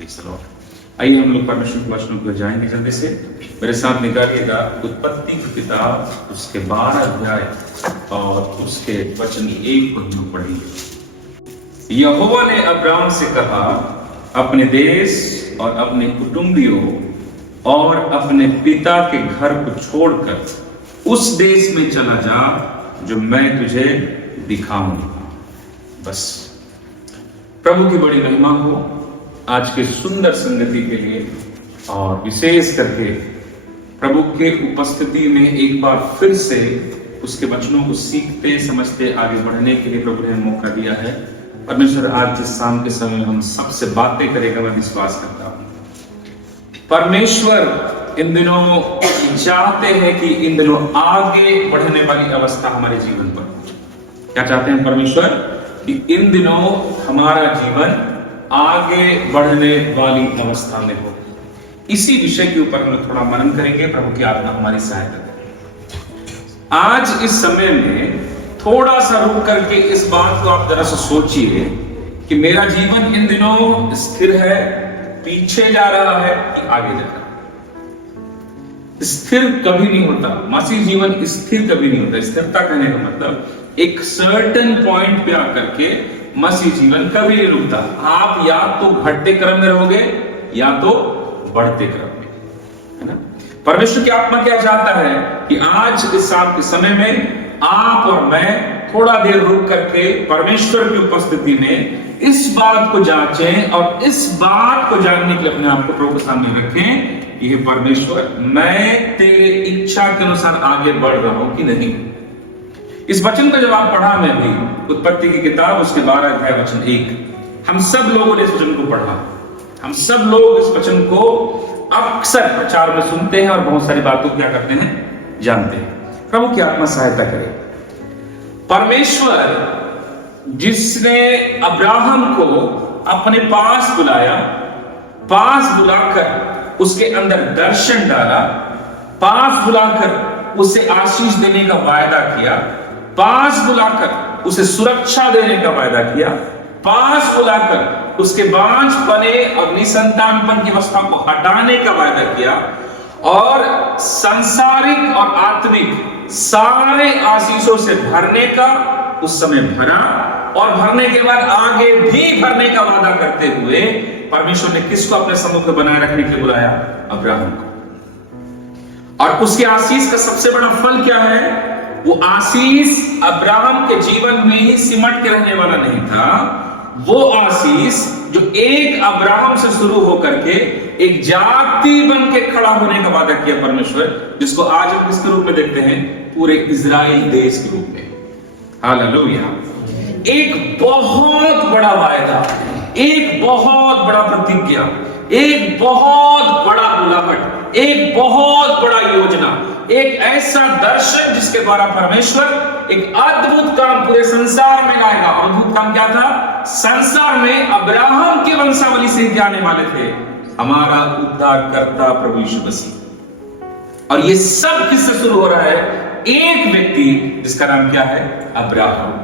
आइए हम लोग परमेश्वर के वचनों को जाएंगे जल्दी से। मेरे साथ निकालिएगा उत्पत्ति की किताब, उसके 12 अध्याय और उसके वचन 1 को हम पढ़ेंगे। यहोवा ने अब्राम से कहा, अपने देश और अपने कुटुंबियों और अपने पिता के घर को छोड़कर उस देश में चला जा जो मैं तुझे दिखाऊंगा। बस प्रभु की बड़ी महिमा हो आज के सुंदर संगति के लिए, और विशेष करके प्रभु के उपस्थिति में एक बार फिर से उसके वचनों को सीखते समझते आगे बढ़ने के लिए प्रभु ने मौका दिया है। परमेश्वर आज इस शाम के समय हम सबसे बातें करेगा, मैं विश्वास करता हूं। परमेश्वर इन दिनों चाहते हैं कि इन दिनों आगे बढ़ने वाली अवस्था हमारे जीवन पर, क्या चाहते हैं परमेश्वर कि इन दिनों हमारा जीवन आगे बढ़ने वाली अवस्था में हो। इसी विषय के ऊपर हम थोड़ा मनन करेंगे। प्रभु की आत्मा हमारी सहायता करें। आज इस समय में थोड़ा सा रुक करके इस बात को आप जरा सा सोचिए कि मेरा जीवन इन दिनों स्थिर है, पीछे जा रहा है कि आगे जा रहा है। स्थिर कभी नहीं होता, मसीह जीवन स्थिर कभी नहीं होता। स्थिरता कहने का मतलब एक सर्टेन पॉइंट पे आकर के मसीह जीवन कभी नहीं रुकता। आप या तो घटते क्रम में रहोगे या तो बढ़ते क्रम में, है ना। परमेश्वर की आत्मा क्या चाहता है कि आज इस शाम के समय में आप और मैं थोड़ा देर रुक करके परमेश्वर की उपस्थिति में इस बात को जांचें और इस बात को जानने के लिए अपने आप को प्रभु के सामने रखें कि हे परमेश्वर, मैं तेरे इच्छा के अनुसार आगे बढ़ रहा हूं कि नहीं। इस वचन को जब आप पढ़ा, मैं भी उत्पत्ति की किताब उसके 12 अध्याय वचन 1, हम सब लोगों ने इस वचन को पढ़ा। हम सब लोग इस वचन को अक्सर प्रचार में सुनते हैं और बहुत सारी बातों को क्या करते हैं, जानते हैं। प्रभु की आत्मा सहायता करे। परमेश्वर जिसने अब्राहम को अपने पास बुलाया, पास बुलाकर उसके अंदर दर्शन डाला, पास बुलाकर उसे आशीष देने का वायदा किया, पास बुलाकर उसे सुरक्षा देने का वायदा किया, पास बुलाकर उसके बांझपने और निसंतानपन की अवस्था को हटाने का वायदा किया, और सांसारिक और आत्मिक सारे आशीषों से भरने का उस समय भरा, और भरने के बाद आगे भी भरने का वादा करते हुए परमेश्वर ने किसको अपने सम्मुख में बनाए रखने के लिए बुलाया? अब्राहम को। और उसके आशीष का सबसे बड़ा फल क्या है? वो आशीष अब्राहम के जीवन में ही सिमट के रहने वाला नहीं था। वो आशीष जो एक अब्राहम से शुरू होकर के एक जाति बन के खड़ा होने का वादा किया परमेश्वर, जिसको आज हम किसके रूप में देखते हैं? पूरे इजराइल देश के रूप में। हालेलुया। एक बहुत बड़ा वायदा, एक बहुत बड़ा प्रतिज्ञा, एक बहुत बड़ा बुलाहट, एक बहुत बड़ा योजना, एक ऐसा दर्शन जिसके द्वारा परमेश्वर एक अद्भुत काम पूरे संसार में लाएगा। अद्भुत काम क्या था? संसार में अब्राहम की वंशावली से क्या आने वाले थे? हमारा उद्धारकर्ता प्रभु यीशु मसीह। और ये सब किससे शुरू हो रहा है? एक व्यक्ति जिसका नाम क्या है? अब्राहम।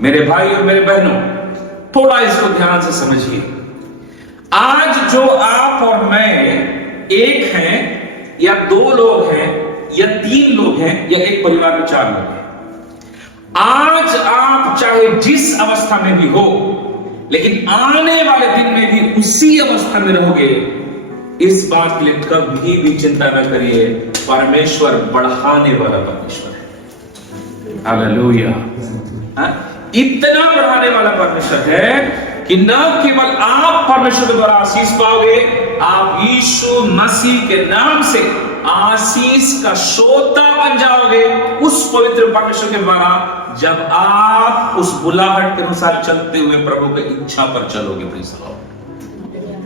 मेरे भाई और मेरे बहनों, थोड़ा इसको ध्यान से समझिए। आज जो आप और मैं एक हैं, या 2 लोग हैं, या 3 लोग हैं, या एक परिवार में 4 लोग हैं, आज आप चाहे जिस अवस्था में भी हो, लेकिन आने वाले दिन में भी उसी अवस्था में रहोगे। इस बात के लिए कभी भी चिंता न करिए, परमेश्वर बढ़ाने वाला परमेश्वर है। हालेलुया। इतना बढ़ाने वाला परमेश्वर है कि न केवल आप परमेश्वर के द्वारा आशीष पाओगे, आप यीशु मसीह के नाम से आशीष का श्रोता बन जाओगे उस पवित्र परमेश्वर के द्वारा, जब आप उस बुलाहट के अनुसार चलते हुए प्रभु की इच्छा पर चलोगे। Praise the Lord.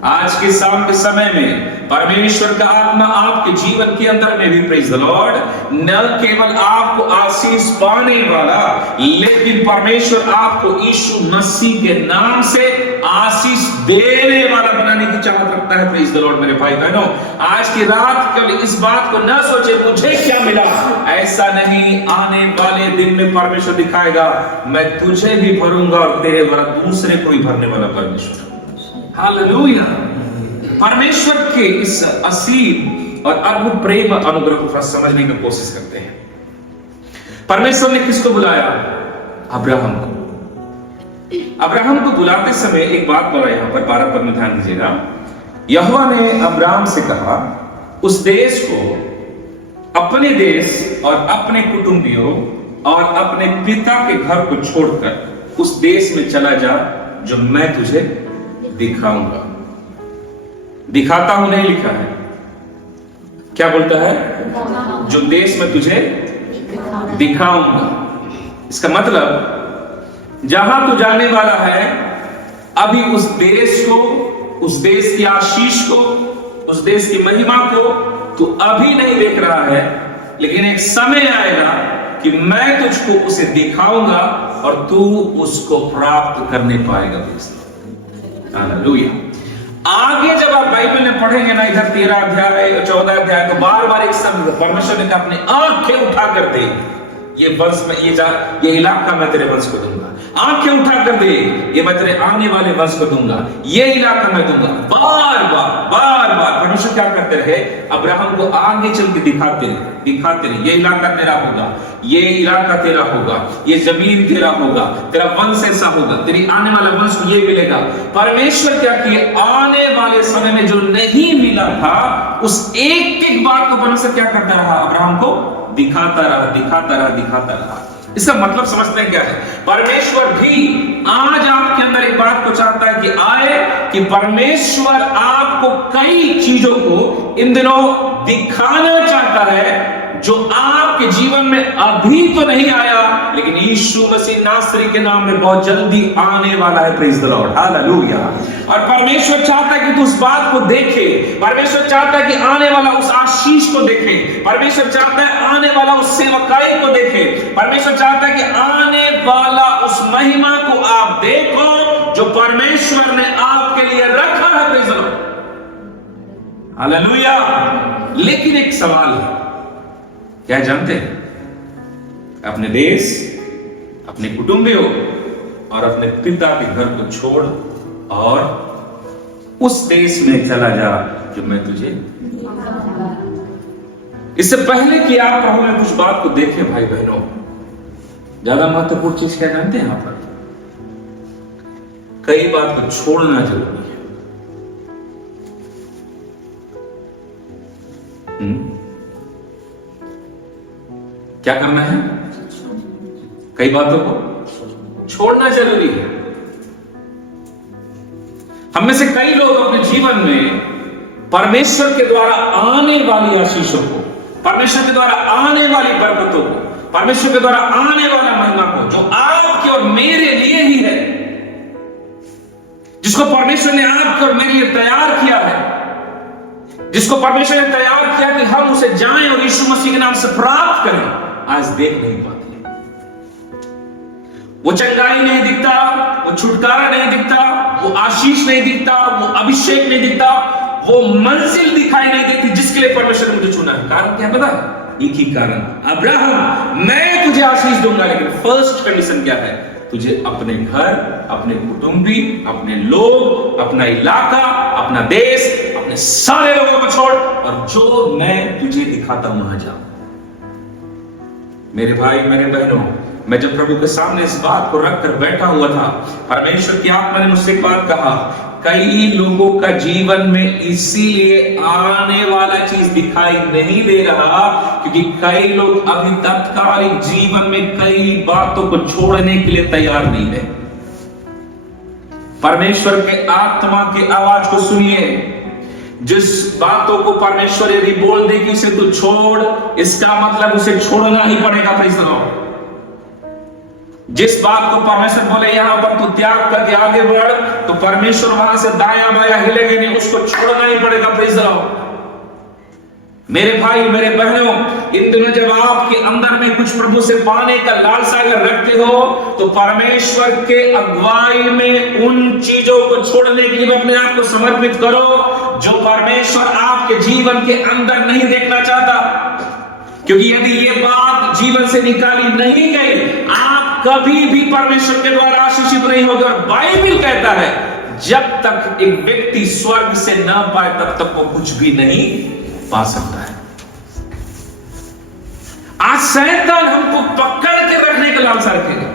आज के शाम के समय में परमेश्वर का आत्मा आपके जीवन के अंदर में भी, प्रेज़ द लॉर्ड, न केवल आपको आशीष पाने वाला, लेकिन परमेश्वर आपको यीशु मसीह के नाम से आशीष देने वाला बनाने की चाहत रखता है। Praise the Lord. मेरे भाई बहनों, आज की रात कभी इस बात को न सोचे मुझे क्या मिला, ऐसा नहीं। आने वाले दिन में परमेश्वर दिखाएगा, मैं तुझे भी भरूंगा और तेरे द्वारा दूसरे को भी भरने वाला परमेश्वर। हालेलुया। परमेश्वर के इस असीम और अद्भुत प्रेम अनुग्रह को थोड़ा समझने की कोशिश करते हैं। परमेश्वर ने किसको बुलाया? अब्राहम को। अब्राहम को बुलाते समय एक बात बोला, यहां पर 12 पद में ध्यान दीजिएगा। यहोवा ने अब्राहम से कहा, उस देश को, अपने देश और अपने कुटुंबियों और अपने पिता के घर को छोड़कर उस देश में चला जा जो मैं तुझे दिखाऊंगा। दिखाता हूं नहीं लिखा है, क्या बोलता है? जो देश में तुझे दिखाऊंगा। इसका मतलब जहां तू जाने वाला है, अभी उस देश को, उस देश की आशीष को, उस देश की महिमा को तू अभी नहीं देख रहा है, लेकिन एक समय आएगा कि मैं तुझको उसे दिखाऊंगा और तू उसको प्राप्त करने पाएगा। हालेलुया। आगे जब आप बाइबल में पढ़ेंगे ना, इधर 13 अध्याय 14 अध्याय, तो बार बार एक शब्द परमेश्वर ने अपनी आंखें उठा कर दे, ये वंश में ये इलाका मैं तेरे वंश को दूंगा। आंखें उठा कर दे, ये मैं तेरे आने वाले वंश को दूंगा, ये इलाका मैं दूंगा। बार बार परमेश्वर क्या करते रहे? अब्राहम को आगे चल के दिखाते रहे, ये इलाका तेरा होगा, ये इलाका तेरा होगा, ये जमीन तेरा होगा, तेरा वंश ऐसा होगा, तेरी आने वाला वंश को ये मिलेगा। परमेश्वर क्या किए? आने वाले समय में जो नहीं मिला था, उस एक बात को परमेश्वर क्या करता रहा? अब्राहम को दिखाता रहा। इसका मतलब समझते हैं क्या है? परमेश्वर भी आज आपके अंदर एक बात को चाहता है कि आए, कि परमेश्वर आपको कई चीजों को इन दिनों दिखाना चाहता है जो आपके जीवन में अभी तो नहीं आया, लेकिन यीशु मसीह नासरी के नाम में बहुत जल्दी आने वाला है। Praise the Lord, hallelujah. और परमेश्वर चाहता है कि तू उस बात को देखे। परमेश्वर चाहता है कि आने वाला उस आशीष को देखे। परमेश्वर चाहता है आने वाला उस सेवकाई को देखे। परमेश्वर चाहता है कि आने वाला उस महिमा को आप देखो जो परमेश्वर ने आपके लिए रखा है। Praise the Lord, hallelujah. लेकिन एक सवाल है, क्या जानते हैं? अपने देश, अपने कुटुंबियों और अपने पिता के घर को छोड़ और उस देश में चला जा जो मैं तुझे। इससे पहले कि आप प्रभु में कुछ बात को देखें भाई बहनों, ज्यादा महत्वपूर्ण चीज क्या जानते हैं? यहां पर कई बात को छोड़ना जरूरी है। क्या करना है? कई बातों को छोड़ना जरूरी है। हम में से कई लोग अपने जीवन में परमेश्वर के द्वारा आने वाली आशीषों को, परमेश्वर के द्वारा आने वाली बरकतों को, परमेश्वर के द्वारा आने वाला महिमा को, जो आपके और मेरे लिए ही है, जिसको परमेश्वर ने आपके और मेरे लिए तैयार किया है, जिसको परमेश्वर ने तैयार किया कि हम उसे जाएं और यीशु मसीह के नाम से प्राप्त करें, आज देख नहीं पाते। वो चंगाई नहीं दिखता, वो छुटकारा नहीं दिखता, वो आशीष नहीं दिखता, वो अभिषेक नहीं दिखता, वो मंजिल दिखाई नहीं देती जिसके लिए परमेश्वर ने मुझे चुना है। कारण क्या पता? एक ही कारण, अब्राहम मैं तुझे आशीष दूंगा, लेकिन फर्स्ट कंडीशन क्या है? तुझे अपने घर, अपने कुटुंबी, अपने लोग, अपना इलाका, अपना देश, अपने सारे लोगों को छोड़ और जो मैं तुझे दिखाता वहां जा। मेरे भाई, मेरे बहनों, मैं जब प्रभु के सामने इस बात को रखकर बैठा हुआ था, परमेश्वर की आत्मा ने मुझसे एक बात कहा, कई लोगों का जीवन में इसीलिए आने वाला चीज दिखाई नहीं दे रहा क्योंकि कई लोग अभी तत्कालिक जीवन में कई बातों को छोड़ने के लिए तैयार नहीं है। परमेश्वर के आत्मा की आवाज को सुनिए। जिस बातों को परमेश्वर यदि बोल दे कि उसे तू छोड़, इसका मतलब उसे छोड़ना ही पड़ेगा। Praise the Lord. जिस बात को परमेश्वर बोले यहां पर तू त्याग करके आगे बढ़, तो परमेश्वर वहां से दायां बायां हिलेगा नहीं, उसको छोड़ना ही पड़ेगा। Praise the Lord. मेरे भाई, मेरे बहनों, इन दिनों जब आपके अंदर में कुछ प्रभु से पाने का लालसा अगर रखते हो, तो परमेश्वर के अगुवाई में उन चीजों को छोड़ने के लिए अपने आप को समर्पित करो जो परमेश्वर आपके जीवन के अंदर नहीं देखना चाहता। क्योंकि यदि ये बात जीवन से निकाली नहीं गई, आप कभी भी परमेश्वर के द्वारा आशीषित नहीं होगे। और बाइबल कहता है जब तक एक व्यक्ति स्वर्ग से ना पाए तब तक वो कुछ भी नहीं पा सकता है। आज शैतान हमको पकड़ के रखने का लालसा रखेगा।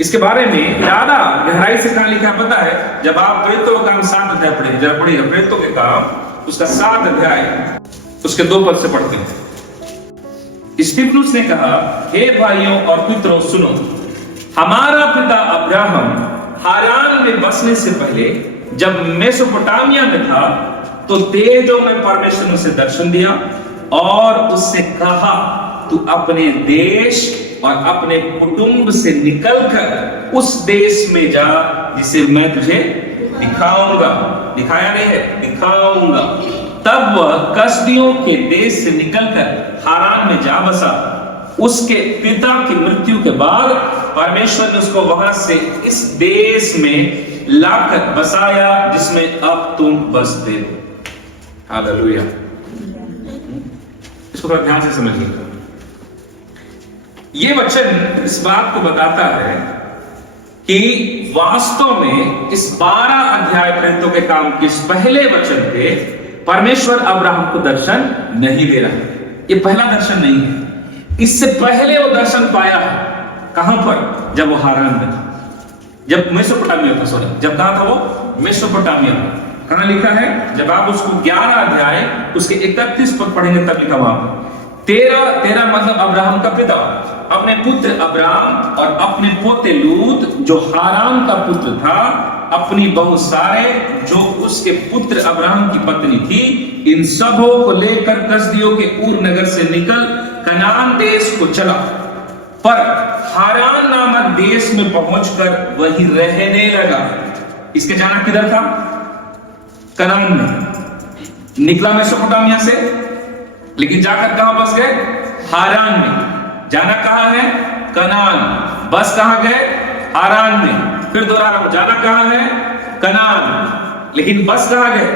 इसके बारे में ज्यादा गहराई से कहां लिखा पता है? जब आप प्रेरितों का काम 7 अध्याय पढ़ेंगे, जरा पढ़िए प्रेरितों के काम उसका 7 अध्याय उसके 2 पद से पढ़ते हैं। स्तिफनुस ने कहा, हे भाइयों और पितरों सुनो, हमारा पिता अब्राहम हारान में बसने से पहले जब मेसोपोटामिया में था तो तेजों में परमेश्वर ने उसे दर्शन दिया और उससे कहा, तू अपने देश और अपने कुटुंब से निकलकर उस देश में जा जिसे मैं तुझे दिखाऊंगा। दिखाया नहीं है, दिखाऊंगा। तब वह कसदियों के देश से निकलकर हारान में जा बसा। उसके पिता की मृत्यु के बाद परमेश्वर ने उसको वहां से इस देश में लाकर बसाया जिसमें अब तुम बसते हो। हालेलुया। इसको थोड़ा ध्यान से समझिए। ये वचन इस बात को बताता है कि वास्तव में इस 12 अध्याय प्रेरितों के काम के इस पहले वचन पे परमेश्वर अब्राहम को दर्शन नहीं दे रहा। ये पहला दर्शन नहीं है। इससे पहले वो दर्शन पाया है। कहां पर? जब वो हारान में था, जब मेसोपोटामिया था, सॉरी, जब कहां था वो? मेसोपोटामिया में। कहां लिखा है? जब आप उसको 11 अध्याय उसके 31 पद पढ़ेंगे तब लिखा वहां पर। 13 मतलब अब्राहम का पिता अपने पुत्र अब्राम और अपने पोते लूत जो हारान का पुत्र था, अपनी बहू सारे जो उसके पुत्र अब्राहम की पत्नी थी, इन सबों को लेकर कसदियों के ऊर नगर से निकल कनान देश को चला। पर हारान नामक देश में पहुंचकर वहीं रहने लगा। इसके जाना किधर था? कनान में। निकला मेसोपोटामिया से, लेकिन जाकर कहां बस गए? हारान में। जाना कहां है? कनान। बस कहां गए? हारान में। फिर दोहरा रहा हूं, जाना कहां है? कनान, लेकिन बस कहां गए?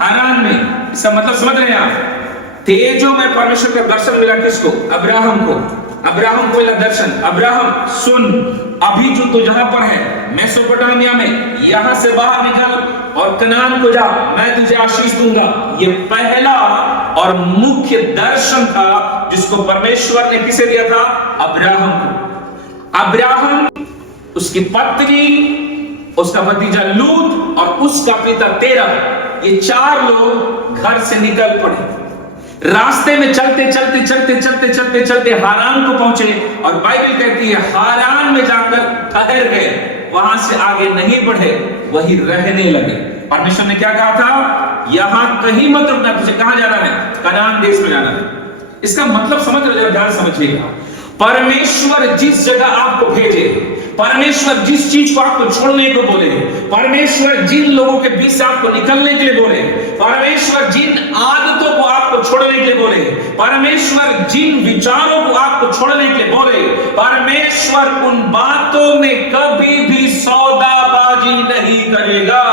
हारान में। इसका मतलब समझ रहे हैं आप? तेजों में परमेश्वर का दर्शन मिला किसको? अब्राहम को। अब्राहम को मिला दर्शन। अब्राहम सुन, अभी जो तू जहां पर है मेसोपोटामिया में, यहां से बाहर निकल और कनान को जा, मैं तुझे आशीष दूंगा। ये पहला और मुख्य दर्शन था जिसको परमेश्वर ने किसे दिया था? अब्राहम को। अब्राहम, उसकी पत्नी, उसका भतीजा लूत और उसका पिता तेरह, ये 4 लोग घर से निकल पड़े। रास्ते में चलते चलते चलते चलते चलते चलते हारान को पहुंचे और बाइबल कहती है हारान में जाकर ठहर गए। वहां से आगे नहीं बढ़े, वहीं रहने लगे। परमेश्वर ने क्या कहा था? यहां कहीं मत रुकना, तुझे कहां जाना है? कनान देश में जाना है। इसका मतलब समझ रहे? ध्यान समझिएगा। परमेश्वर जिस जगह आपको भेजे, परमेश्वर जिस चीज को आपको छोड़ने को बोले, परमेश्वर जिन लोगों के बीच से आपको निकलने के लिए बोले, परमेश्वर जिन आदतों को आपको छोड़ने के लिए बोले, परमेश्वर जिन विचारों को आपको छोड़ने के लिए बोले, परमेश्वर उन बातों में कभी भी सौदाबाजी नहीं करेगा।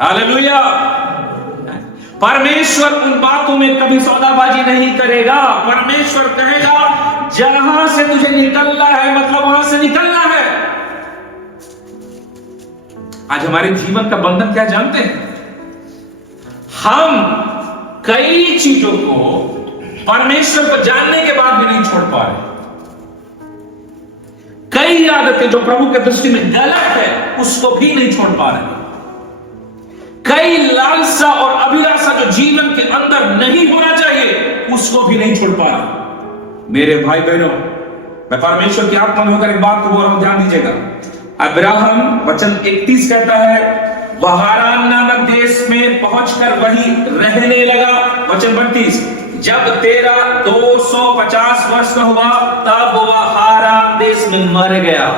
हालेलुया। परमेश्वर उन बातों में कभी सौदाबाजी नहीं करेगा। परमेश्वर कहेगा जहां से तुझे निकलना है, मतलब वहां से निकलना है। आज हमारे जीवन का बंधन क्या जानते हैं? हम कई चीजों को परमेश्वर को जानने के बाद भी नहीं छोड़ पा रहे। कई आदतें जो प्रभु की दृष्टि में गलत है उसको भी नहीं छोड़ पा रहे। कई लालसा और अभिलाषा जो जीवन के अंदर नहीं होना चाहिए उसको भी नहीं छोड़ पा रहे। मेरे भाई बहनों, मैं परमेश्वर की आत्मा में होकर एक बात को बोल रहा हूं, ध्यान दीजिएगा। अब्राहम, वचन 31 कहता है, वह हारान नामक देश में पहुंचकर वहीं रहने लगा। वचन 32, जब तेरा 250 वर्ष का हुआ तब वह हारान देश में मर गया।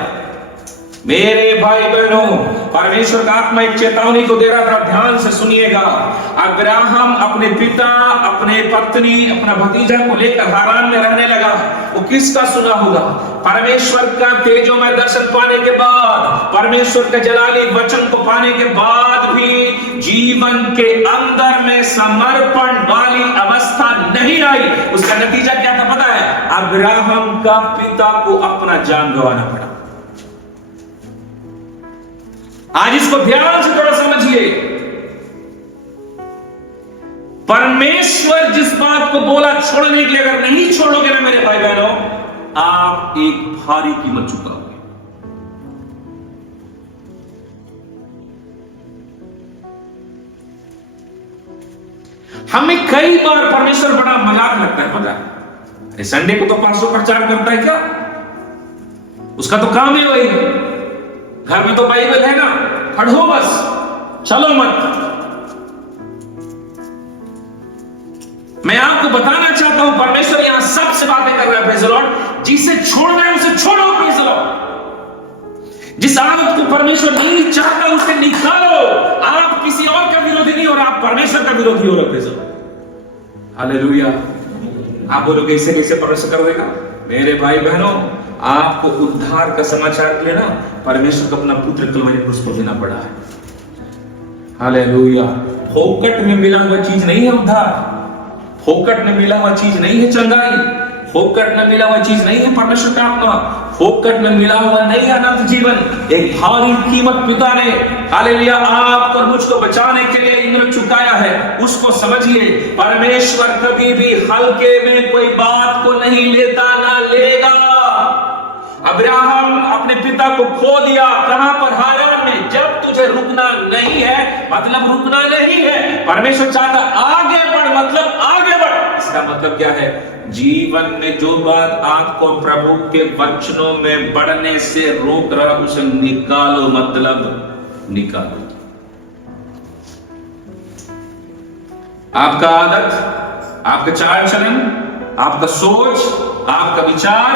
मेरे भाई बहनों, परमेश्वर का आत्मा एक चेतावनी को दे रहा था, ध्यान से सुनिएगा। अब्राहम अपने पिता, अपने पत्नी, अपना भतीजा को लेकर हारान में रहने लगा। वो किसका सुना होगा? परमेश्वर का तेजोमय दर्शन पाने के बाद, परमेश्वर के जलाली वचन को पाने के बाद भी जीवन के अंदर में समर्पण वाली अवस्था नहीं आई। उसका नतीजा क्या था पता है? अब्राहम का पिता को अपना जान गंवाना पड़ा। आज इसको ध्यान से थोड़ा समझिए। परमेश्वर जिस बात को बोला छोड़ने के लिए, अगर नहीं छोड़ोगे ना मेरे भाई बहनों, आप एक भारी कीमत चुकाओगे। हमें कई बार परमेश्वर बड़ा मजाक लगता है, पता है? अरे संडे को तो पास्टर प्रचार करता है क्या? उसका तो काम ही वही है। घर में तो बाइबल है ना, पढ़ो बस, चलो मत। मैं आपको बताना चाहता हूं, परमेश्वर यहां सबसे बातें कर रहा है। Praise the Lord. जिसे छोड़ना है उसे छोड़ो। Praise the Lord. जिस आदत को परमेश्वर नहीं चाहता उसे निकालो। आप किसी और का विरोधी नहीं, और आप परमेश्वर का विरोधी हो रहे। Praise the Lord. हालेलुया। आप बोलोगे इसे कैसे परमेश्वर कर देगा? मेरे भाई बहनों, आपको उद्धार का समाचार के लिए ना परमेश्वर को अपना पुत्र कलवरी पर उसको देना पड़ा है। हालेलुया। फोकट में मिला हुआ चीज नहीं है उद्धार। फोकट में मिला हुआ चीज नहीं है चंगाई। फोकट में मिला हुआ चीज नहीं है परमेश्वर का आत्मा। फोकट में मिला हुआ नहीं है अनंत जीवन। एक भारी कीमत पिता ने, हालेलुया, आपको और मुझको बचाने के लिए इंद्र चुकाया है। उसको समझिए। परमेश्वर कभी भी हल्के में कोई बात को नहीं लेता, ना लेगा। अब्राहम अपने पिता को खो दिया। कहां पर? हारान में। जब तुझे रुकना नहीं है, मतलब रुकना नहीं है। परमेश्वर चाहता आगे बढ़, मतलब आगे बढ़। इसका मतलब क्या है? जीवन में जो बात आपको प्रभु के वचनों में बढ़ने से रोक रहा, उसे निकालो, मतलब निकालो। आपका आदत, आपका चाल चलन, आपका सोच, आपका विचार,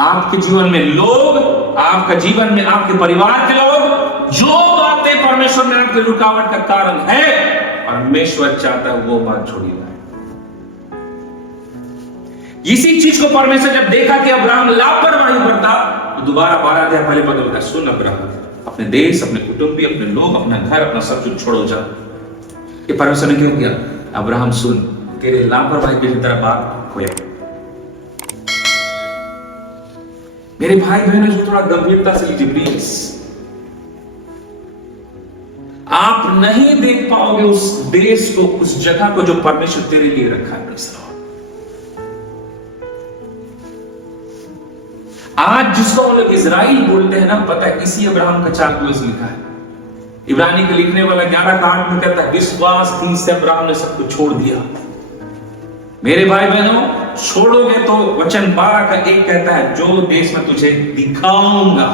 आपके जीवन में लोग, आपका जीवन में आपके परिवार के लोग, जो बातें परमेश्वर में आपकी रुकावट का कारण है, परमेश्वर चाहता है वो बात छोड़ी जाए। इसी चीज को परमेश्वर जब देखा कि अब्राहम लापरवाही करता, तो दोबारा 12 अध्याय पहले पद में, सुन अब्राहम, अपने देश, अपने कुटुंबी, अपने लोग, अपना घर, अपना सब कुछ छोड़ो जा। ये परमेश्वर ने क्यों किया? अब्राहम सुन, तेरे लापरवाही की तरह बात खोया। मेरे भाई बहनों, जो थोड़ा गंभीरता से लीजिए प्लीज। आप नहीं देख पाओगे उस देश को, उस जगह को जो परमेश्वर तेरे लिए रखा है। आज जिसको हम लोग इजराइल बोलते हैं ना, पता है इसी अब्राहम का 4 क्लोज लिखा है। इब्रानी के लिखने वाला 11 में कहता है विश्वास थी से अब्राहम ने सब कुछ छोड़ दिया। मेरे भाई बहनों, छोड़ोगे तो वचन 12 का 1 कहता है जो देश में तुझे दिखाऊंगा।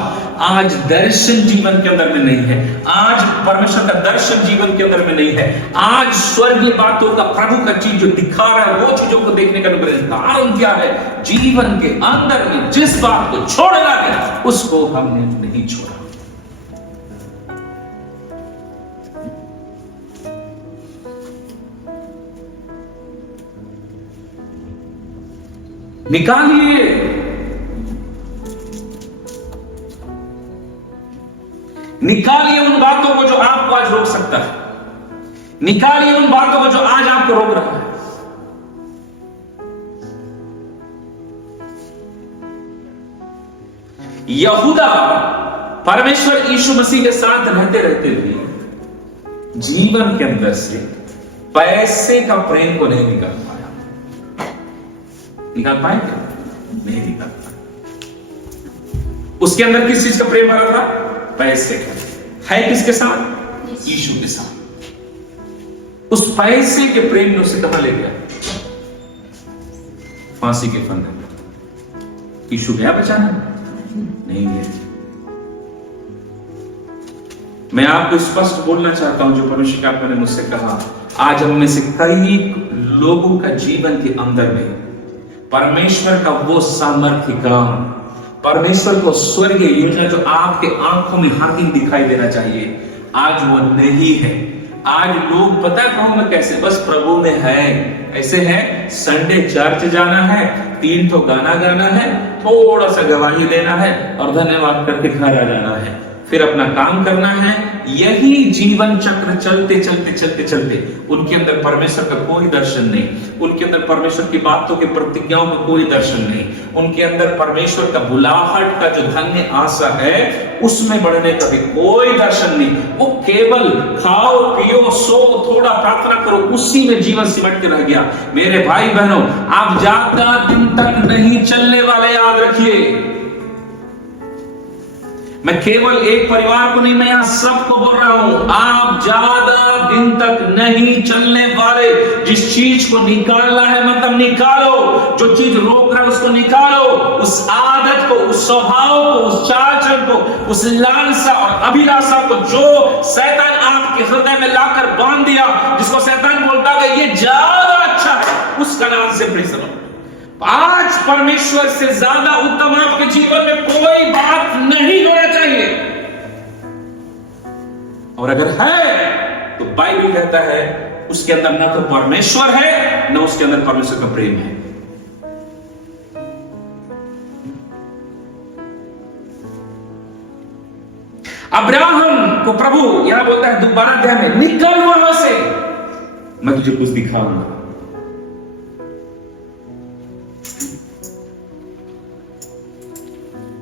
आज दर्शन जीवन के अंदर में नहीं है। आज परमेश्वर का दर्शन जीवन के अंदर में नहीं है। आज स्वर्गीय बातों का, प्रभु का चीज जो दिखा रहा है, वो चीजों को देखने का कारण क्या है? जीवन के अंदर में जिस बात को छोड़ना है उसको हमने नहीं छोड़ा। निकालिए। निकालिए उन बातों को जो आपको आज रोक सकता है। निकालिए उन बातों को जो आज आपको रोक रहा है। यहूदा परमेश्वर यीशु मसीह के साथ रहते रहते भी जीवन के अंदर से पैसे का प्रेम को नहीं निकाल पाया। निकाल पाएंगे? नहीं निकाल पाए। उसके अंदर किस चीज का प्रेम भरा था? पैसे का। है किसके साथ? यीशु के साथ। उस पैसे के प्रेम ने उसे कहां ले गया? फांसी के फंदे में। यीशु गया बचाने? नहीं गया। मैं आपको स्पष्ट बोलना चाहता हूं, जो परमेश्वर का आपने मुझसे कहा, आज हम में से कई लोगों का जीवन के अंदर में परमेश्वर का वो सामर्थ्य काम, परमेश्वर को स्वर्गीय योजना जो आपके आंखों में हर दिन दिखाई देना चाहिए, आज वो नहीं है। आज लोग पता है कहूं मैं कैसे? बस प्रभु में है। ऐसे है, संडे चर्च जाना है, 3 गाना गाना है, थोड़ा सा गवाही देना है और धन्यवाद करके घर आ जाना है। फिर अपना काम करना है। यही जीवन चक्र चलते चलते चलते चलते उनके अंदर परमेश्वर का कोई दर्शन नहीं, उनके अंदर परमेश्वर की बातों की प्रतिज्ञाओं का कोई दर्शन नहीं, उनके अंदर परमेश्वर का बुलाहट का जो धन्य आशा है उसमें बढ़ने का भी कोई दर्शन नहीं। वो केवल खाओ पियो सो थोड़ा प्रार्थना करो, उसी में जीवन सिमट के रह गया। मेरे भाई बहनों, आप ज्यादा दिन तक नहीं चलने वाले, याद रखिए। मैं केवल एक परिवार को नहीं, मैं यहां सबको बोल रहा हूं, आप ज्यादा दिन तक नहीं चलने वाले। जिस चीज को निकालना है मतलब निकालो, जो चीज रोक रहा है उसको निकालो, उस आदत को, उस स्वभाव को, उस चाल चलन को, उस लालसा और अभिलाषा को जो शैतान आपके हृदय में लाकर बांध दिया, जिसको शैतान बोलता है ये ज्यादा अच्छा है, उसका नाम से प्रेस करो। आज परमेश्वर से ज्यादा उत्तम आपके जीवन में कोई बात नहीं होना चाहिए, और अगर है तो बाइबल कहता है उसके अंदर ना तो परमेश्वर है ना उसके अंदर परमेश्वर का प्रेम है। अब्राहम को प्रभु यहां बोलता है 12 अध्याय में, निकल वहां से, मैं तुझे कुछ दिखाऊंगा।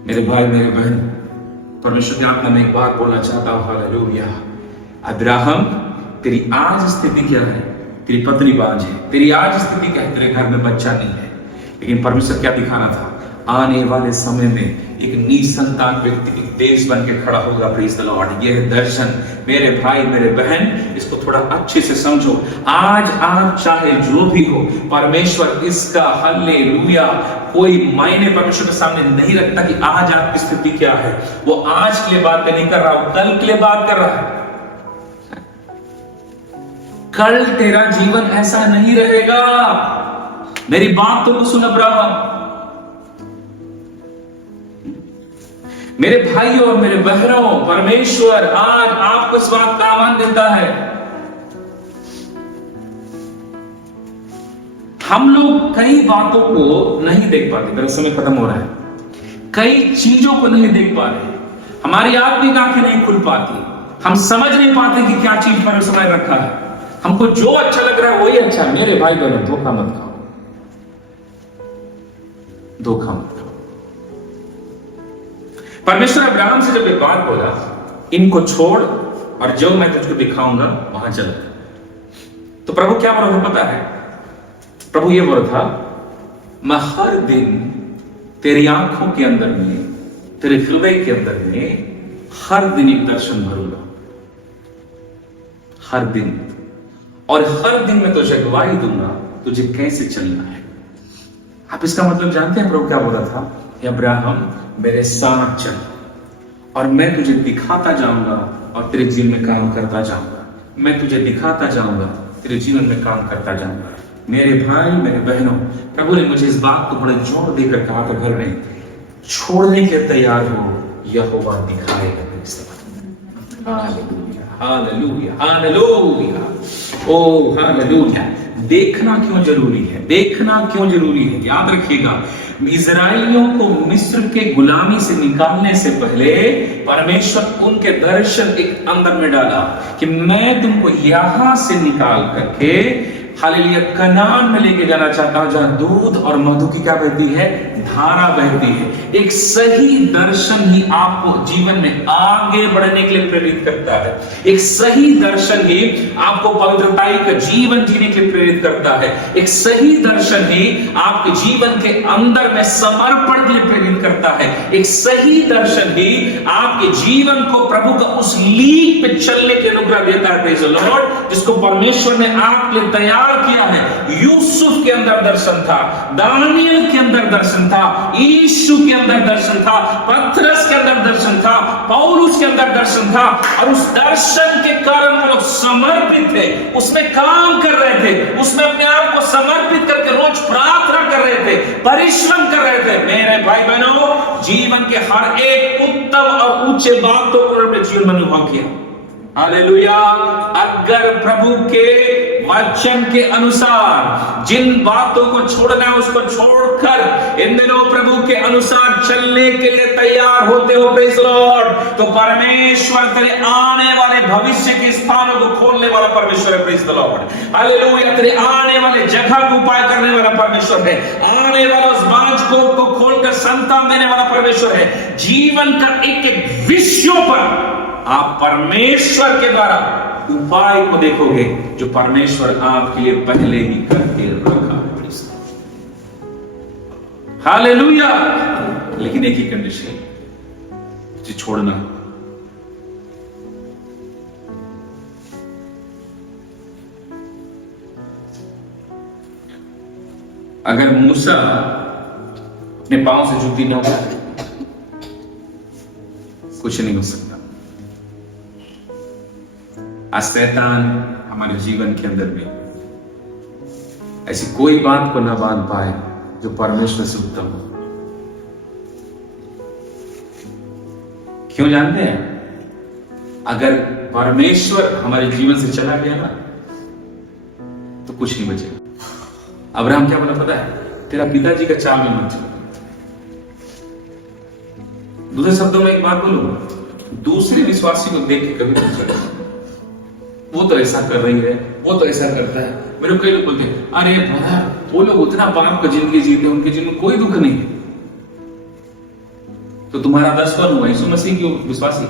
मेरे भाई मेरे बहन, परमेश्वर की आत्मा में एक बात बोलना चाहता हूं, हालेलुया। अब्राहम, तेरी आज स्थिति क्या है? तेरी पत्नी बांझ है, तेरी आज स्थिति क्या है? तेरे घर में बच्चा नहीं है, लेकिन परमेश्वर क्या दिखाना था? आने वाले समय में एक निसंतान व्यक्ति एक देश बन के खड़ा होगा। Praise the Lord. यह दर्शन मेरे भाई मेरे बहन, इसको थोड़ा अच्छे से समझो। आज आप चाहे जो भी हो, परमेश्वर इसका हालेलुया कोई मायने परमेश्वर के सामने नहीं रखता कि आज आपकी स्थिति क्या है। वो आज के लिए बात नहीं कर रहा, वो कल के लिए बात कर रहा है। कल तेरा जीवन ऐसा नहीं रहेगा। मेरी बात तो सुन अब्राहम। मेरे भाइयों और मेरे बहनों, परमेश्वर आज आपको इस बात का आह्वान देता है। हम लोग कई बातों को नहीं देख पाते, मेरा समय खत्म हो रहा है। कई चीजों को नहीं देख पा रहे, हमारी आत्मिक आंखें नहीं खुल पाती, हम समझ नहीं पाते कि क्या चीज पर समय रखा है। हमको जो अच्छा लग रहा है वही अच्छा है। मेरे भाई बहनों, धोखा मत खाओ, धोखा मत खाओ। परमेश्वर अब्राहम से जब एक बात बोला, इनको छोड़ और जो मैं तुझको दिखाऊंगा वहां चल, तो प्रभु क्या बोला पता है? प्रभु ये बोला था, मैं हर दिन तेरी आंखों के अंदर में, तेरे हृदय के अंदर में हर दिन एक दर्शन भरूंगा, हर दिन, और हर दिन मैं तुझे गवाही दूंगा तुझे कैसे चलना है। आप इसका मतलब जानते हैं प्रभु क्या बोला था? अब्राहम मेरे साथ चल और मैं तुझे दिखाता जाऊंगा और तेरे जीवन में काम करता जाऊंगा। मैं तुझे दिखाता जाऊंगा, तेरे जीवन में काम करता जाऊंगा। मेरे भाई मेरे बहनों, प्रभु ने मुझे इस बात को बड़े जोर देकर कहा था, घर में छोड़ने के तैयार हो, यहोवा दिखाएगा। हालेलुया हालेलुया हालेलुया, ओ हालेलुया। देखना क्यों जरूरी है? देखना क्यों जरूरी है? याद रखिएगा, इज़राइलियों को मिस्र के गुलामी से निकालने से पहले परमेश्वर उनके दर्शन एक अंदर में डाला कि मैं तुमको यहां से निकाल करके हालेलुया कनान में लेके जाना चाहता हूं, जहां दूध और मधु की क्या बहती है? धारा बहती है। एक सही दर्शन ही आपको जीवन में आगे बढ़ने के लिए प्रेरित करता है। एक सही दर्शन ही आपको पवित्रताई का जीवन जीने के लिए प्रेरित करता है। एक सही दर्शन ही आपके जीवन के अंदर में समर्पण के लिए प्रेरित करता है। एक सही दर्शन ही आपके जीवन को प्रभु का उस लीक पे चलने की अनुग्रह देता है। Praise the Lord. जिसको परमेश्वर ने आपके लिए तैयार किया है। यूसुफ के अंदर दर्शन था, दानियल के अंदर दर्शन था, यीशु के अंदर दर्शन था, पतरस के अंदर दर्शन था, पौलुस के अंदर दर्शन था, और उस दर्शन के कारण वो लोग समर्पित थे, उसमें काम कर रहे थे, उसमें अपने आप को समर्पित करके रोज प्रार्थना कर रहे थे, परिश्रम कर रहे थे। मेरे भाई बहनों, जीवन के हर एक उत्तम और ऊंचे बातों को अपने जीवन में अनुभव किया। हालेलुया। अगर प्रभु के वचन के अनुसार जिन बातों को छोड़ना है उसको छोड़कर इन दिनों प्रभु के अनुसार चलने के लिए तैयार होते हो, प्रेज़ द लॉर्ड, तो परमेश्वर तेरे आने वाले भविष्य के स्थानों को खोलने वाला परमेश्वर है, प्रेज़ द लॉर्ड, हालेलुया। तेरे आने वाले जगह को उपाय करने वाला परमेश्वर है, आने वाला उस बांझ को खोलकर संतान देने वाला परमेश्वर है। जीवन का एक एक विषयों पर आप परमेश्वर के द्वारा उपाय को देखोगे जो परमेश्वर आपके लिए पहले ही करके रखा है, हालेलुया। लेकिन एक ही कंडीशन, जो छोड़ना, अगर मूसा अपने पांव से जूती न उतारे कुछ नहीं हो सकता। आज शैतान हमारे जीवन के अंदर में ऐसी कोई बात को ना बांध पाए जो परमेश्वर से उत्तम हो। क्यों जानते हैं? अगर परमेश्वर हमारे जीवन से चला गया ना तो कुछ नहीं बचेगा। अब्राहम क्या बोला पता है? तेरा पिताजी का चाल में मत चल। दूसरे शब्दों में एक बात बोलूं, दूसरे विश्वासी को देख के कभी नहीं चले, वो तो ऐसा कर रही है, वो तो ऐसा करता है। मेरे कई लोग बोलते हैं अरे ब्रदर वो लोग उतना पाप का जिंदगी जीते उनके जीवन में कोई दुख नहीं है, तो तुम्हारा 10 फल हुआ यीशु मसीह की विश्वासी।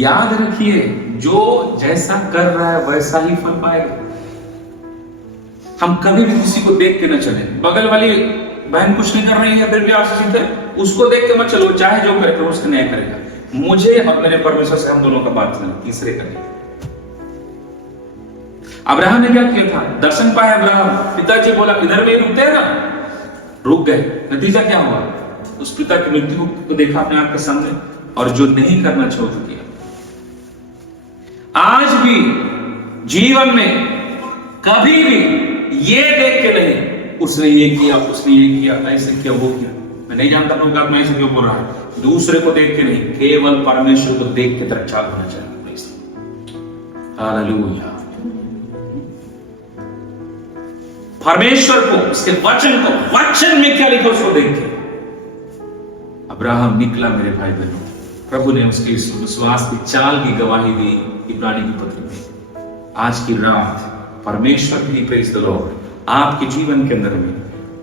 याद रखिए जो जैसा कर रहा है वैसा ही फल पाएगा। हम कभी भी किसी को देख के न चले, बगल वाली बहन कुछ नहीं कर रही है फिर भी आशीषित है, उसको देख के मत चलो, चाहे जो करे प्रभु उसका न्याय करेगा। मुझे और मेरे परमेश्वर से हम दोनों का बात सुना, तीसरे का नहीं। अब्राहम ने क्या किया था? दर्शन पाया अब्राहम, पिताजी बोला इधर में रुकते हैं ना, रुक गए। नतीजा क्या हुआ? उस पिता की मृत्यु को देखा अपने आप के सामने और जो नहीं करना छोड़ किया। आज भी जीवन में कभी भी ये देख के नहीं उसने ये किया, उसने ये किया, ऐसे किया, वो किया, मैं नहीं जानता लोग मैं ऐसे क्यों बोल रहा है, दूसरे को देख के नहीं, केवल परमेश्वर को देख के तरक्का होना चाहिए। हालेलुया। परमेश्वर को, उसके वचन को, वचन में क्या लिखा उसको देख के अब्राहम निकला। मेरे भाई बहनों, प्रभु ने उसके विश्वास की चाल की गवाही दी इब्रानी की पत्री में। आज की रात परमेश्वर भी, प्रेज़ द लॉर्ड, आपके जीवन के अंदर में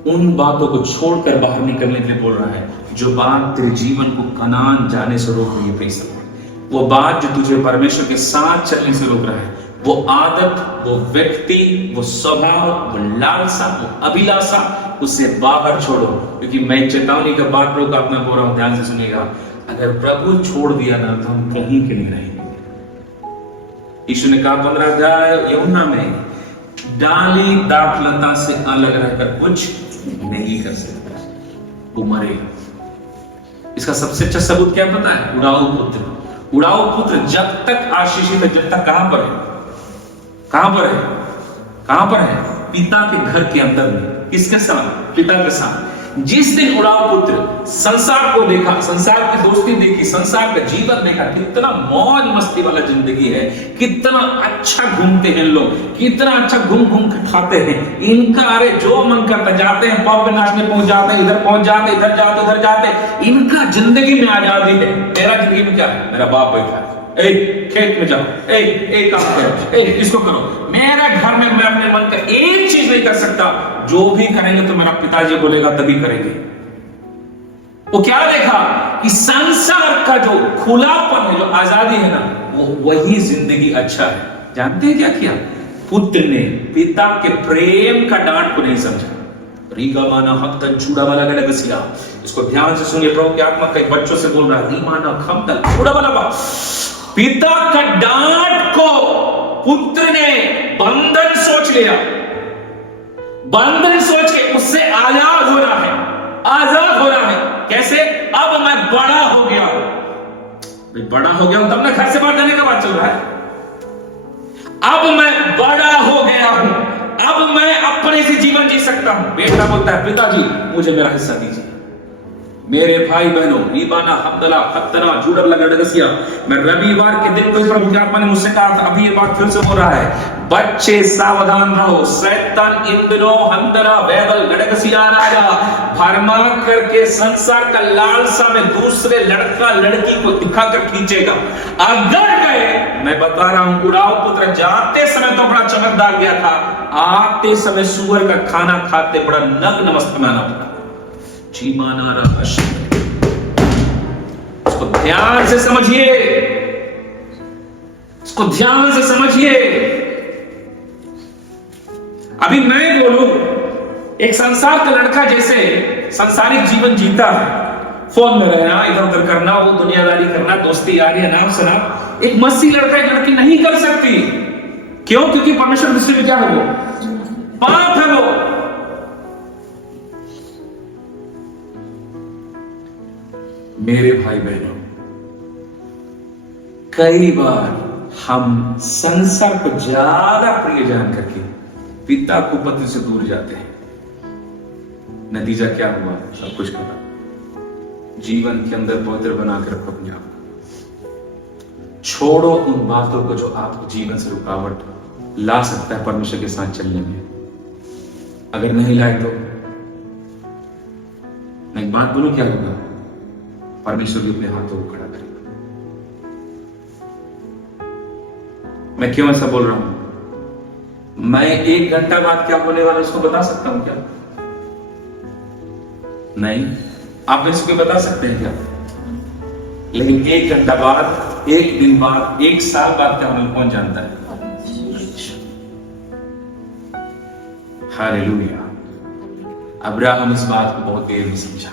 उन बातों को छोड़कर बाहर निकलने के लिए बोल रहा है जो बात तेरे जीवन को कनान जाने से रोक रही है, प्रेज़ द लॉर्ड। वो बात जो तुझे परमेश्वर के साथ चलने से रोक रहा है, वो आदत, वो व्यक्ति, वो स्वभाव, वो लालसा, वो अभिलाषा, उसे बाहर छोड़ो। क्योंकि मैं चेतावनी का बात प्रभु का अपना बोल रहा हूं, ध्यान से सुनिएगा। अगर प्रभु छोड़ दिया ना तो हम कहीं के नहीं रहेंगे। यीशु ने कहा 15 अध्याय यूहन्ना में, डाली दाखलता से अलग रहकर कुछ नहीं कर सकता, वो मरेगा। इसका सबसे अच्छा सबूत क्या पता है? उड़ाऊ पुत्र। उड़ाऊ पुत्र जब तक आशीषित है, जब तक कहां पर है? कहां पर है? कहां पर है? पिता के घर के अंदर में। किसके साथ? पिता के साथ। जिस दिन उड़ाऊ पुत्र संसार को देखा, संसार की दोस्ती देखी, संसार का जीवन देखा, कितना मौज मस्ती वाला जिंदगी है, कितना अच्छा घूमते हैं लोग, कितना अच्छा घूम घूम के खाते हैं। इनका अरे जो मन करता, जाते हैं पब में नाचने पहुंच जाते हैं, इधर पहुंच जाते, इधर जाते, उधर जाते। इनका जिंदगी में आजादी है। मेरा जिंदगी में क्या है? मेरा बाप बैठा है, खेत में जाओ, काम करो, इसको करो। मेरे घर में मैं अपने मन का एक चीज नहीं कर सकता, जो भी करेंगे तो मेरा पिताजी बोलेगा तभी करेंगे। वो क्या देखा कि संसार का जो खुलापन है, जो आजादी है ना, वो वही जिंदगी अच्छा है। जानते हैं क्या किया? पुत्र ने पिता के प्रेम का डांट को नहीं समझा। रीगामाना हक्तन छुड़ा वाला गले बसिया। इसको ध्यान से सुनिए, प्रभु की आत्मा कई बच्चों से बोल रहा है, रीमाना खमतल छुड़ा वाला बा। पिता का डांट को पुत्र ने बंधन सोच लिया, बंधन सोच के उससे आजाद हो रहा है, आजाद हो रहा है। कैसे? अब मैं बड़ा हो गया, बड़ा हो गया हूं तब ना घर से बाहर जाने का बात चल रहा है। अब मैं बड़ा हो गया हूं, अब मैं अपने से जीवन जी सकता हूं। बेटा बोलता है पिताजी मुझे मेरा हिस्सा दीजिए। मेरे भाई बहनों, ईबाना हब्दला खत्तना जुड़र लगड़गसिया, मैं रविवार के दिन कोई प्रभु के आत्मा ने मुझसे कहा था, अभी ये बात फिर से हो रहा है, बच्चे सावधान रहो, शैतान इन दिनों हंदरा वैदल गड़गसिया राजा भरमा करके संसार का लालसा में दूसरे लड़का लड़की को दिखाकर खींचेगा। अगर गए, मैं बता रहा हूं, उड़ाओ पुत्र जाते समय तो बड़ा चमकदार गया था, आते समय सुअर का खाना खाते बड़ा नग्न मस्त माना पड़ा। इसको ध्यान से समझिए, इसको ध्यान से समझिए। अभी मैं बोलूं, एक संसार का लड़का जैसे संसारिक जीवन जीता है, फोन में रहना, इधर उधर करना, वो दुनियादारी करना, दोस्ती यारी नाम सुना, एक मसीह लड़का एक लड़की नहीं कर सकती। क्यों? क्योंकि परमेश्वर दृष्टि में क्या है? वो पाप है। वो मेरे भाई बहनों, कई बार हम संसार को ज्यादा प्रिय जान करके पिता को पति से दूर जाते हैं। नतीजा क्या हुआ? सब कुछ खत्म। जीवन के अंदर पवित्र बनाकर रखो अपने आप को। छोड़ो उन बातों को जो आपको जीवन से रुकावट ला सकता है परमेश्वर के साथ चलने में। अगर नहीं लाए तो मैं एक बात बोलूं, क्या होगा? परमेश्वर भी अपने हाथों को खड़ा करेगा। मैं क्यों ऐसा बोल रहा हूं? मैं 1 घंटा बाद क्या होने वाला उसको बता सकता हूं क्या? नहीं। आप इसको बता सकते हैं क्या? लेकिन 1 घंटा बाद, 1 दिन बाद, 1 साल बाद क्या होने कौन जानता है? हालेलुया। अब्राहम इस बात को बहुत देर में समझा।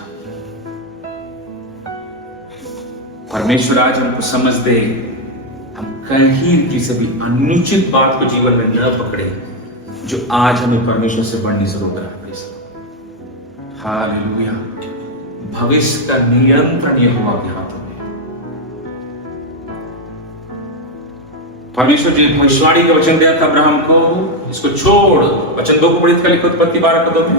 परमेश्वर आज हमको समझ दे, हम कहीं किसी भी अनुचित बात को जीवन में न पकड़े जो आज हमें परमेश्वर से बढ़ने से रोक रहा है। हालेलुया। भविष्य का नियंत्रण यहोवा के हाथों में। परमेश्वर जी भविष्यवाणी का वचन दिया था अब्राहम को, इसको छोड़। वचन 2 को पढ़ित का लिखो, उत्पत्ति 12 को 2 में,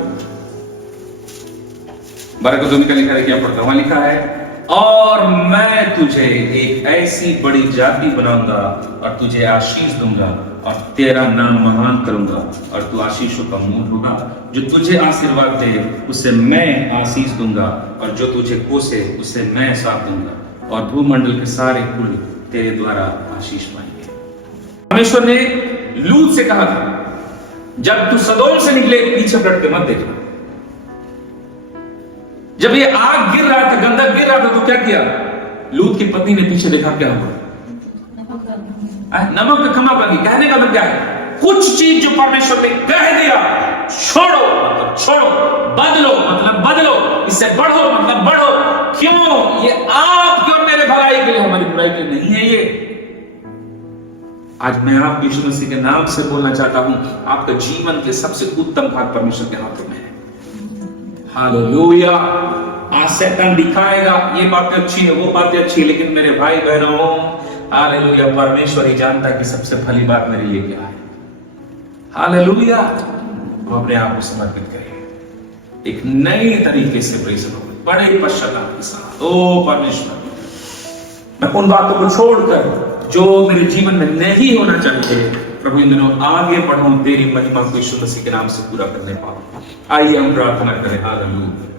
12 को 2 में क्या लिखा है? क्या पढ़ता? वहां लिखा है, और मैं तुझे एक ऐसी बड़ी जाति बनाऊंगा और तुझे आशीष दूंगा और तेरा नाम महान करूंगा और तू आशीषों का मूल होगा। जो तुझे आशीर्वाद दे उसे मैं आशीष दूंगा और जो तुझे कोसे उसे मैं साथ दूंगा और भूमंडल के सारे कुल तेरे द्वारा आशीष पाएंगे। परमेश्वर ने लूत से कहा था, जब तू सदोम से निकले पीछे पलट के मत देखना। जब ये आग गिर रहा था, गंधक गिर रहा था, तो क्या किया? लूत की पत्नी ने पीछे देखा, क्या हुआ? नमक का खमा बनी। कहने का मतलब क्या है? कुछ चीज जो परमेश्वर ने कह दिया, छोड़ो मतलब छोड़ो, बदलो मतलब बदलो, इससे बढ़ो मतलब बढ़ो। क्यों? ये आपके और मेरे भलाई के लिए, हमारी बुराई के लिए नहीं है। ये आज मैं आपको यीशु मसीह के नाम से बोलना चाहता हूं, आपके जीवन के सबसे उत्तम भाग परमेश्वर के हाथों में है। हालेलुया। आज शैतान दिखाएगा ये बातें अच्छी है, वो बातें अच्छी है, लेकिन मेरे भाई बहनों, हालेलुया, परमेश्वर ही जानता है कि सबसे भली बात मेरे लिए क्या है। हालेलुया। वो अपने आप को समर्पित करें एक नई तरीके से, बड़े पश्चाताप के साथ। ओ परमेश्वर, मैं उन बातों को छोड़कर जो मेरे जीवन में नहीं होना चाहिए, प्रभु इन दिनों आगे बढ़ूं, तेरी महिमा को यीशु मसीह के नाम से पूरा करने पाऊं। आइए हम प्रार्थना करें। हालेलुया।